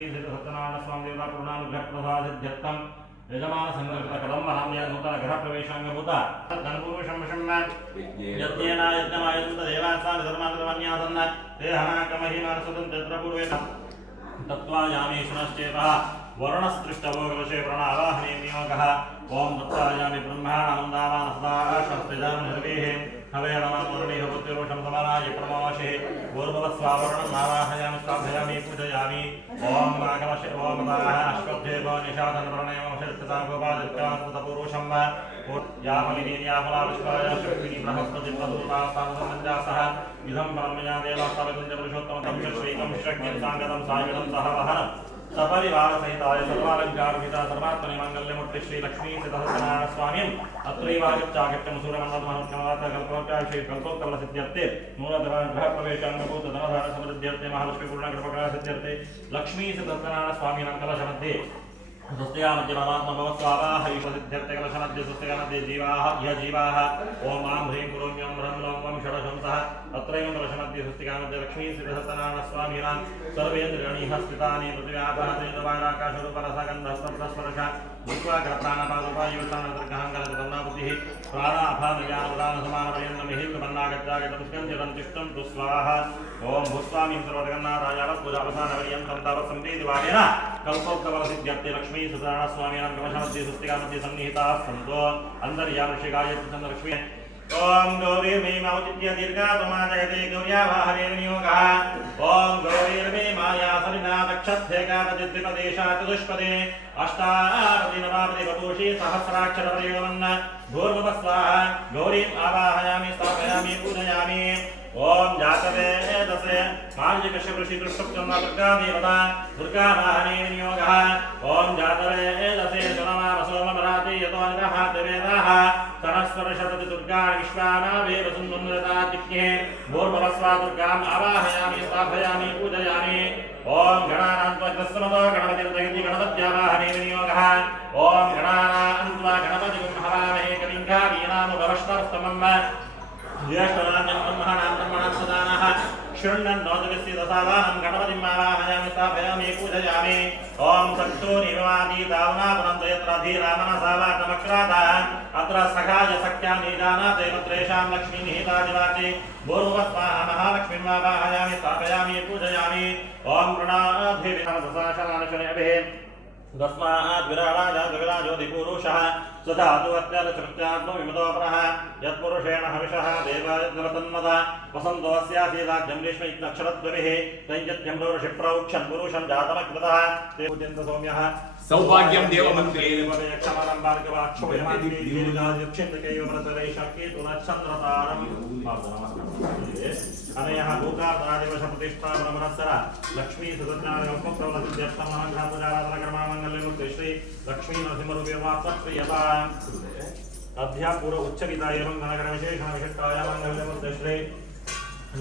सत्यनारायण स्वामी देवता पूर्णानुग्रह प्रसाद सिद्ध्यर्थम यजमान संकल्प कदम महाम्य नूतन ग्रह प्रवेशांगभूत धनपुरुषं वशं यज्ञेन यज्ञमायन्त देवास्तान् धर्मान्तरमन्यासन् देहनाकमहिमान स्वतन्त्र पूर्वे तत्त्वायामि शुनश्चेतः वर्णस्तृष्टवो कलशे प्रणावाहने नियोगः ओम दत्तायामि ब्रह्मानन्दावान् सदा शास्त्रिजां निर्वेः हवे नमः पुत्रोषं समानाय प्रमाशे पूर्ववस्वावरणं नारायणामि स्थापयामि पूजयामि ओम कलशे ओम दाः अश्वत्थेव निषादनवर्णेव शक्तिता गोपादित्यास्तपुरुषं यामलिनी यामलाविष्काय शक्तिनी बृहस्पति प्रदूतासामसमञ्जासः इदं परमया देवास्तावतं पुरुषोत्तमं श्रीकं शक्तिं सांगतं सायुधं सह वहनं सपरिवार सहिताय सर्वालंकारविता सर्वात्मने मंगल्यमूर्ति श्री लक्ष्मी सत्यनारायण स्वामी अत्रैवागत्यागत्यं सूरमन्नमहत्कमवात कल्पोत्याशे कल्पोत्कल सिद्ध्यर्थे मूलधन ग्रह प्रवेशांगभूत धनधान समृद्ध्यर्थे महालक्ष्मी पूर्ण कृपा सिद्ध्यर्थे लक्ष्मी सत्यनारायण स्वामी कलशमध्ये स्वस्तिका मध्ये परमात्मा भवत्स्वाहा ईश्वरसिद्ध्यर्थे कलशमध्ये स्वस्तिका मध्ये जीवाः यः जीवाः ओम आं ह्रीं कुरुम्यं ब्रह्म लोकं षडशंसः अत्रैव कलशमध्ये स्वस्तिका मध्ये लक्ष्मी सत्यनारायण स्वामिनां सर्वेन्द्रियाणि स्थितानि पृथिव्यापः तेजवाराकाशरूपरसगन्धस्तस्पर्श भूत्वाग्रप्राणपादोपायुष्टानदर्गहङ्करदर्गन्नाबुद्धिः प्राणाभामयानुदानसमानपर्यन्तमिहिर्गमन्नागत्यागतमुष्कञ्चिरन्तिष्ठं स्वाहा ओम भूस्वामीं सर्वजगन्नाथायावत् पूजावसानपर्यन्तं तावत् सम्प्रीतिवादेन कल्पोत्कलसिद्ध्यर्थे लक्ष्मी सत्यनारायण स्वामिनां कलशमध्ये स्वस्तिका मध्ये सन्निहिताः सन्तो अन्तर्यामृषिकायत्र लक्ष्मी ओम गौरीर्मे माउचित्य दीर्घात्माजयते गौर्यावाहने नियोगः ओम गौरीर्मे माया सरिना दक्षद्धेकापतिद्विपदेशा चतुष्पदे अष्टापति नवापति वपुषी सहस्राक्षरपरिगमन् भूर्भुवस्वाहा गौरीम् आवाहयामि स्थापयामि पूजयामि ओम जातवेदसे मार्जकश्यपृषितृष्टप्तन्ना दुर्गा देवता दुर्गावाहने नियोगः ओम जातवेदसे सोममराते यतो निरः देवेदाः सरस्वरशतति दुर्गाणि विश्वानावेव सुन्दरतादिज्ञे भूर्भुवस्वा दुर्गाम् आवाहयामि स्थापयामि पूजयामि ओम गणानान्त्वग्रस्मतो गणपतिर्दयति गणपत्यावाहने नियोगः ओम गणानान्त्वा गणपतिं हवामहे कविं कावीनामुपवष्टस्तमम् ज्येष्ठनान्यं ब्रह्मणां ब्रह्मणां सदानः शृण्वन् नोदगस्य दशावाहनं गणपतिम् आवाहयामि स्थापयामि पूजयामि ओम सत्तो निवादी दावनापुरं यत्र धीरामनसावाकमक्राता अत्र सखाय सख्या निजानाते तत्रेषां लक्ष्मी निहितादिवाति भूर्भुवस्वाहा महालक्ष्मीम् आवाहयामि स्थापयामि पूजयामि ओम प्रणाधिविधानदशाशनानशनेभिः तस्मात् विराजोधिपुरुषः सधातु अत्यादशकृत्यात्मो विमतोपरः यत्पुरुषेण हविषः देवायज्ञरतन्मता वसन्तोऽस्यासीदाख्यं ग्रीष्म इत्यक्षरद्वभिः तैजत्यं ऋषिप्रौक्षन् पुरुषं जातमकृतः ते पूज्यन्त सौम्यः सौभाग्यं देवमन्त्रे क्षमनं भार्गवाक्षोयमादिक्षिन्दकैव व्रतरैषक्येतुनश्चन्द्रतारम् अनयः भूतादिवशप्रतिष्ठापनमनस्सर लक्ष्मी सदज्ञानकल्पप्रवलसिद्ध्यर्थं महाघातुजाराधनकर्मामङ्गल्यमूर्ते श्री लक्ष्मी नरसिंहरूपेवाप्तप्रियता अध्यापूर्व उच्चरिता एवं घनगणविशेषणविशिष्टाय मङ्गल्यमूर्ते श्री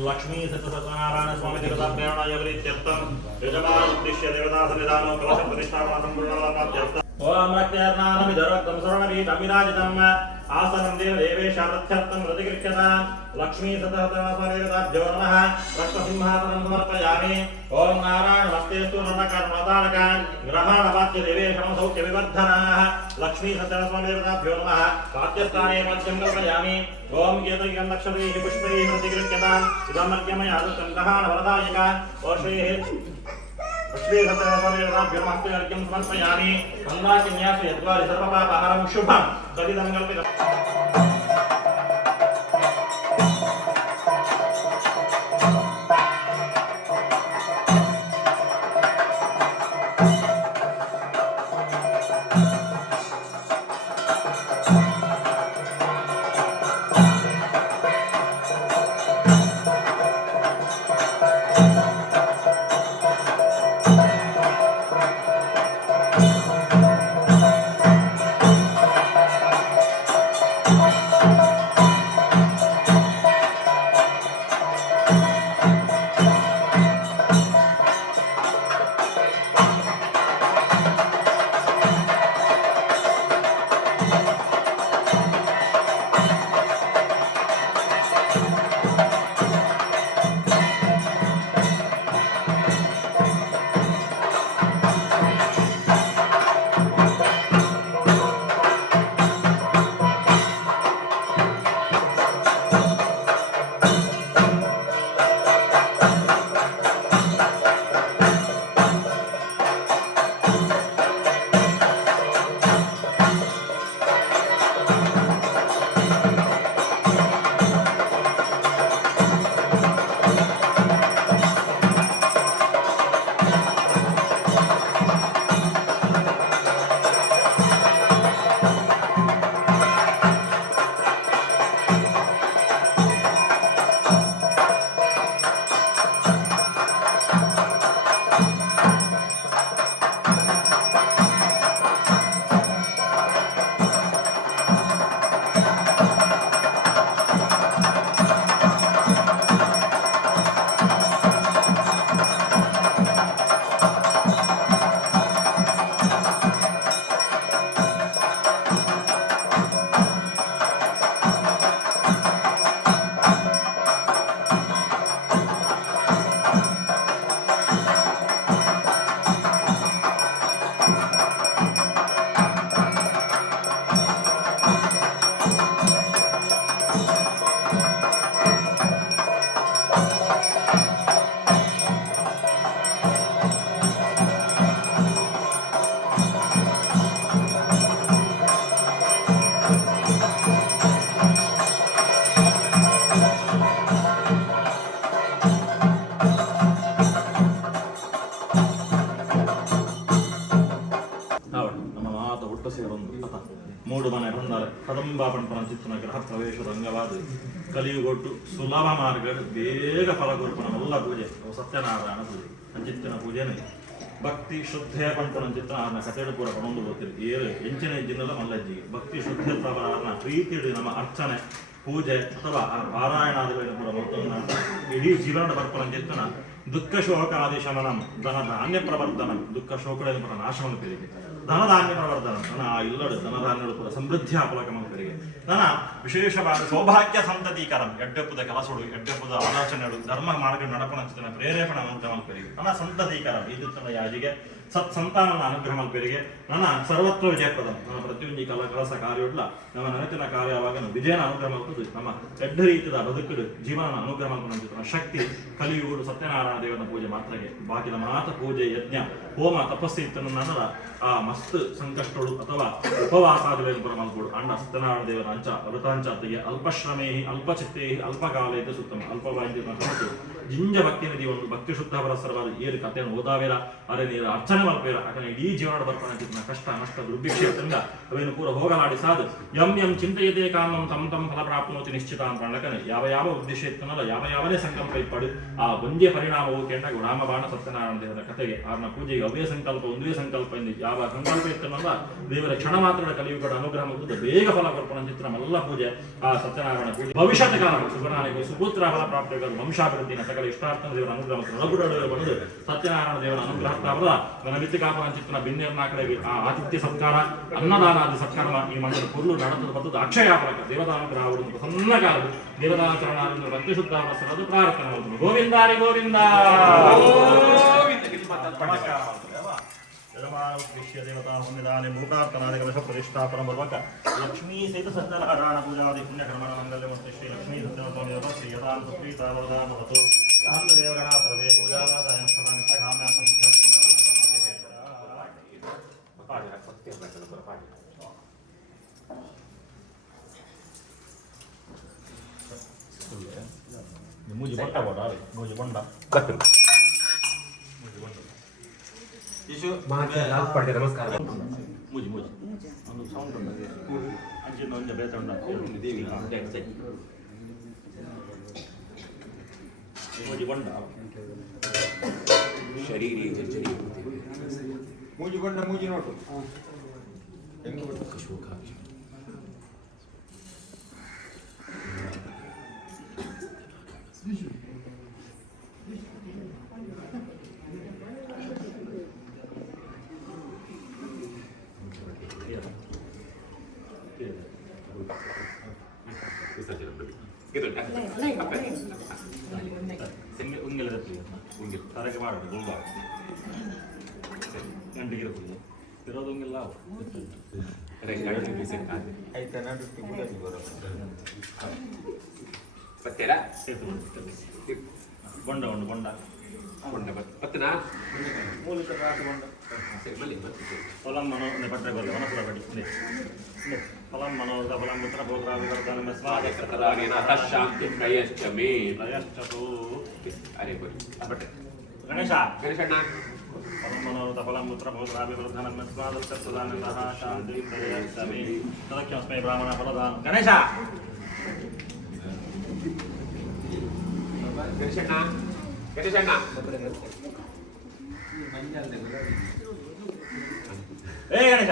लक्ष्मी सत्यनारायण स्वामी देवताभ्याणाय प्रीत्यर्थं यजमानोद्दिश्य देवतासन्निधानो कलशप्रतिष्ठापना सम्पूर्णलाभार्थम् ओम रक्तयर्नानमिधरक्तं स्वर्णपीठमिराजितम् आसनं देवदेवेशार्थं प्रतिगृह्यतां लक्ष्मी सत्यनारायणदेवताभ्यो नमः रक्तसिंहासनं समर्पयामि ओम नारायणमस्तेस्तु नरकर्मतारकान् ग्रहाणवाच्य देवेशं सौख्यविवर्धनाः लक्ष्मी सत्यनारायणदेवताभ्यो नमः वाच्यस्थाने मध्यं कल्पयामि ओम केतकं नक्षत्रैः पुष्पैः प्रतिगृह्यताम् इदं मध्यमया दत्तं ग्रहाणवरदायक ओषैः श्री सत्यनारायणदेवताभ्यो नमः अर्घ्यं समर्पयामि मन्दाकिन्यासु यद्वारि सर्वपापहरं शुभं तदिदं कल्पितम् ಮೂಡು ಮನೆ ಹೊಂದಾರೆ ಕದಂಬ ಪಂಪನ ಚಿತ್ತನ ಗ್ರಹ ಪ್ರವೇಶದ ಅಂಗವಾದ ಕಲಿಯುಗೊಟ್ಟು ಸುಲಭ ಮಾರ್ಗಗಳು ಬೇಗ ಫಲಗೊರ್ಪಣ ಎಲ್ಲ ಪೂಜೆ ಸತ್ಯನಾರಾಯಣ ಪೂಜೆ ಅಂಚಿತ್ತಿನ ಪೂಜೆನೇ ಭಕ್ತಿ ಶ್ರದ್ಧೆಯ ಪಂಪನ ಚಿತ್ರ ಆರ್ನ ಕಥೆಡು ಪೂರ ಕೊಂಡು ಹೋಗ್ತೀರಿ ಏರು ಎಂಚಿನ ಇದ್ದಿನಲ್ಲ ಮಲ್ಲಜ್ಜಿಗೆ ಭಕ್ತಿ ಶ್ರದ್ಧೆ ಆರ್ನ ಪ್ರೀತಿ ನಮ್ಮ ಅರ್ಚನೆ ಪೂಜೆ ಅಥವಾ ಪಾರಾಯಣಾದಿಗಳನ್ನು ಕೂಡ ಮೊತ್ತವನ್ನು ಇಡೀ ಜೀವನದ ಬರ್ಪನ ಚಿತ್ತನ ದುಃಖ ಶೋಕ ಆದಿ ಶಮನಂ ಧನಧಾನ್ಯ ಪ್ರವರ್ಧನಂ ದುಃಖ ಶೋಕಗಳನ್ನು ಕೂಡ ನಾಶವನ್ನು ಪೇರಿಗೆ ಧನಧಾನ್ಯ ಪ್ರವರ್ಧನಂ ನನ್ನ ಆ ಇಲ್ಲಡು ಧನಧಾನ್ಯಗಳು ಕೂಡ ಸಮೃದ್ಧಿಯ ಅಪಲಕಮ ಪೇರಿಗೆ ನನ್ನ ವಿಶೇಷವಾದ ಸೌಭಾಗ್ಯ ಸಂತತೀಕರಂ ಎಡ್ಡೆಪ್ಪದ ಕೆಲಸಗಳು ಎಡ್ಡೆಪ್ಪದ ಆಲೋಚನೆಗಳು ಧರ್ಮ ಮಾರ್ಗ ನಡಪನ ಚಿತ್ತನ ಪ್ರೇರೇಪಣ ಅನುಗ್ರಹ ಪೇರಿಗೆ ನನ್ನ ಸಂತತೀಕರಂ ಇದು ತನ್ನ ಯಾಜಿಗೆ ಸತ್ ಸಂತಾನನ ಅನುಗ್ರಹ ಮಲ್ಪೇರಿಗೆ ನನ್ನ ಸರ್ವತ್ರ ವಿಜಯಪ್ರದ ನನ್ನ ಪ್ರತಿಯೊಂದು ಕೆಲಸ ಕಾರ್ಯೋಡ್ಲ ನಮ್ಮ ನೆನಪಿನ ಕಾರ್ಯವಾಗ ವಿಜಯನ ಅನುಗ್ರಹ ಮಲ್ಪದು ನಮ್ಮ ಎಡ್ಡ ರೀತಿಯ ಬದುಕುಡು ಜೀವನ ಅನುಗ್ರಹ ಮಲ್ಪನ ಶಕ್ತಿ ಕಲಿಯುವುದು ಸತ್ಯನಾರಾಯಣ ದೇವನ ಪೂಜೆ ಮಾತ್ರಗೆ ಬಾಕಿದ ಮಾತ ಪೂಜೆ ಯಜ್ಞ ಹೋಮ ತಪಸ್ಸು ಇತ್ತು ನನ್ನ ಆ ಮಸ್ತ್ ಸಂಕಷ್ಟಗಳು ಅಥವಾ ಉಪವಾಸಾದಿಗಳನ್ನು ಮಲ್ಕೊಡು ಅಣ್ಣ ಸತ್ಯನಾರಾಯಣ ದೇವರ ಅಂಚ ವ್ರತಾಂಚಾತಿಗೆ ಅಲ್ಪಶ್ರಮೇಹಿ ಅಲ್ಪಚಿತ್ತೇಹಿ ಅಲ್ಪಕಾಲೇ ಸುತ್ತಮ ಅಲ್ಪವಾದ್ಯ ಮತ್ತು ಜಿಂಜ ಭಕ್ತಿ ನದಿ ಒಂದು ಭಕ್ತಿ ಶುದ್ಧ ಪರಸ್ಪರವಾದ ಏರು ಕಥೆಯನ್ನು ಓದಾವೇರ ಅರೆ ನೀರು ಅರ್ಚನೆ ಮಲ್ಪೇರ ಯಾಕಂದ್ರೆ ಇಡೀ ಜೀವನದ ಬರ್ಪನ ಕಷ್ಟ ನಷ್ಟ ದುರ್ಭಿಕ್ಷೆ ತಂದ ಅವೇನು ಪೂರ ಹೋಗಲಾಡಿ ಸಾದು ಯಂ ಚಿಂತೆಯದೇ ಕಾಮಂ ತಮ್ ಫಲ ಪ್ರಾಪ್ನೋತಿ ನಿಶ್ಚಿತ ಅಂತ ಅಣ್ಣಕನೆ ಯಾವ ಉದ್ದೇಶ ಇತ್ತನಲ್ಲ ಯಾವನೇ ಸಂಕಲ್ಪ ಇಪ್ಪಡು ಆ ಒಂದೇ ಪರಿಣಾಮವು ಕೆಂಡಾಗ ರಾಮಬಾಣ ಸತ್ಯನಾರಾಯಣ ದೇವರ ಕಥೆಗೆ ಆರ್ನ ಪೂಜೆಗೆ ಅವೇ ಸಂಕಲ್ಪ ಒಂದೇ ಸಂಕಲ್ಪ ಎಂದು ಯಾವ ಸಂಕಲ್ಪ ಇತ್ತನಲ್ಲ ದೇವರ ಕ್ಷಣ ಮಾತ್ರ ಕಲಿಯುಗಡ ಅನುಗ್ರಹ ಮತ್ತು ಬೇಗ ಫಲ ಕೊರ್ಪಣ ಚಿತ್ರ ಮಲ್ಲ ಪೂಜೆ ಆ ಸತ್ಯನಾರಾಯಣ ಪೂಜೆ ಭವಿಷ್ಯತ್ ಕಾಲ ಸುಬನಾನಿಗೆ ಸುಪುತ್ರ ಫಲ ಪ್ರಾಪ್ತಿಯಾಗ ವಂಶಾಭಿವೃದ್ಧಿನ ಸಕಲ ಇಷ್ಟಾರ್ಥನ ದೇವರ ಅನುಗ್ರಹ ಮತ್ತು ನಲಗುಡಲು ಬಂದು ಸತ್ಯನಾರಾಯಣ ದೇವರ ಅನುಗ್ರಹ ಪ್ರಾಪ್ತ ನನ್ನ ಮಿತ್ತಿಕಾಪನ ಚಿತ್ರ ಬಿನ್ನೇರ್ನ ಕಡೆಗೆ ಆ ಆತಿಥ್ಯ ಸತ್ಕಾರ ಅನ್ನದಾನಾದಿ ಸತ್ಕಾರ ಈ ಮಂಡಲ ಪುರ್ಲು ನಡೆದ ಬದ್ದು ಅಕ್ಷಯಾಪಲಕ ದೇವತಾನುಗ್ರಹ ಅವರನ್ನು ಸಣ್ಣ ಕಾಲದ ದೇವತಾಚರಣಾದಿಂದ ಭಕ್ತಿ ಶುದ್ಧ ಅವಸರದ ಪ್ರಾರ್ಥನೆ ಮಾಡುವುದು ಗೋವಿಂದಾರಿ ಗೋವಿಂದ ಯಜಮಾನೋದ್ದೇಶ್ಯ ದೇವತಾ ಹೊಂದಿದಾನೆ ಭೂತಾರ್ಥನಾದಿ ಕಲಶ ಪ್ರತಿಷ್ಠಾಪನ ಬರುವಾಗ ಲಕ್ಷ್ಮೀ ಸಹಿತ ಸತ್ಯನಾರಾಯಣ ಪೂಜಾದಿ ಪುಣ್ಯಕರ್ಮಣ ಮಂಗಲ್ಯ ಮತ್ತು ಶ್ರೀ ಲಕ್ಷ್ಮೀ ಸತ್ಯನಾರಾಯಣ ದೇವರ ಶ್ರೀ ಯಥಾನ್ ಪುತ್ರಿ ತಾವರದಾನ ಮತ್ತು ಶಾಂತ ದೇವಗಣ ಸರ್ವೇ ಪೂಜಾವಾದಾಯ ಸದಾನಿತ ಕಾಮ್ಯ ಮೂಜಿ ಬೊಟ್ಟ ಬೋಡ ಮೂಜಿ ಬೊಂಡ ಕಟ್ಟು ಇಶು ಮಾತಾಡಿ ನಮಸ್ಕಾರ ಮೂಜಿ ಒಂದು ಸೌಂಡ್ ಉಂಟು ಅಂಚಿನ ಒಂಜ ಬೇತ ಉಂಟು ದೇವಿ ಮೂಜಿ ಬೊಂಡ ಶರೀರಿ ಜರ್ಜರಿ ಮೂಜಿ ಬೊಂಡ ಮೂಜಿ ನೋಟು ತರಗೆ ಮಾಡೋದು ತುಂಬ ಗಂಟೆಗೆ ಇರೋದಂಗೆಲ್ಲ ಆಯ್ತಾ ಬೊಂಡ ಉಂಡು ಬೊಂಡ ಬೊಂಡ ಪತ್ತನಾ ಮೂಲಕ ಬೊಂಡ ಫಲಂ ಮನೋ ಪಟ್ಟೆ ಬರಲಿ ಮನಸ್ಸುಲ ಬಡಿ ಫಲಂ ಮನೋದ ಫಲಂ ಪುತ್ರ ಭೋಗ್ರಾಭಿವರ್ಧನ ಶಾಂತಿ ಪ್ರಯಶ್ಚ ಮೇ ಪ್ರಯಶ್ಚತು ಅರೆ ಬರಿ ಬಟ್ಟೆ ಗಣೇಶ ಗಣೇಶಣ್ಣ ಫಲಂ ಮನೋದ ಫಲಂ ಪುತ್ರ ಭೋಗ್ರಾಭಿವರ್ಧನ ಸ್ವಾದಸ್ಯ ಸದಾನಂದಃ ಶಾಂತಿ ಪ್ರಯಶ್ಚ ಮೇ ತದಕ್ಯಸ್ಮೈ ಬ್ರಾಹ್ಮಣ ಫಲದಾನ ಗಣೇಶ ಗಣೇಶಣ್ಣ ಗಣೇಶಣ್ಣ ಏ ಗಣೇಶ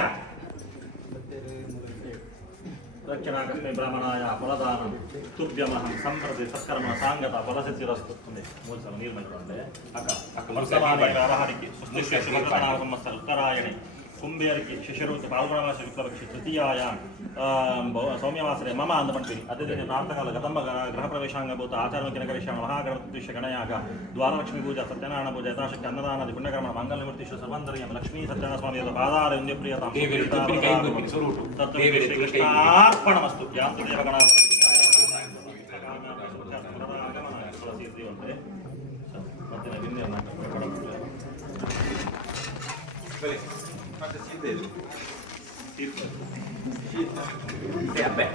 ರಕ್ಷಣಾಕಸ್ಮೈ ಬ್ರಾಹ್ಮಣಾಯ ಫಲದಾನಂ ತುಭ್ಯಮಹಂ ಸಂಪ್ರತಿ ಸತ್ಕರ್ಮ ಸಾಂಗತ ಫಲಸಿದ್ಧಿರಸ್ತು ಮೂರು ಸಲ ನೀರು ಮಾಡಿಕೊಂಡೆ ಅಕ್ಕ ವರ್ಷಮಾನೆ ವ್ಯವಹಾರಕ್ಕೆ ಸುಶ್ಲೇಷ ಶುಭಕೃತನಾಮ ಸಂವತ್ಸರ ಉತ್ತರಾಯಣೆ ಕುಂಬೇರಿಗೆ ಶಿಶಿರೂತಿ ಪಾಲ್ಗುಣಮಾಸ ವಿಪ್ಲವಕ್ಷಿ ತೃತೀಯಾಯ ಸೌಮ್ಯವಾಸನೆ ಮಮ ಅಂದ ಮಾಡ್ತೀವಿ ಅದೇ ದಿನ ಪ್ರಾರ್ಥಕಾಲ ಗತಂಬ ಗೃಹ ಪ್ರವೇಶಾಂಗಭೂತ ಆಚಾರ್ಯಕಿನ ಕರಿಷ್ಯಾಮ ಮಹಾಗಣಪತಿಷ್ಯ ಗಣಯಾಗ ದ್ವಾರಲಕ್ಷ್ಮೀ ಪೂಜಾ ಸತ್ಯನಾರಾಯಣ ಪೂಜಾ ಯಥಾಶಕ್ತಿ ಅನ್ನದಾನಾದಿ ಪುಣ್ಯಕರ್ಮ ಮಂಗಲ್ಯಮೂರ್ತಿಶ್ವ ಸರ್ವಂತರ್ಯಂ ಲಕ್ಷ್ಮೀ ಸತ್ಯನಾರಾಯಣ ಸ್ವಾಮಿಯ ಪಾದಾರ ಉಂದ್ಯಪ್ರಿಯತಾಂ ಕೃಷ್ಣಾರ್ಪಣಮಸ್ತು ಯಾಂತ ದೇವಗಣ Sì, vabbè.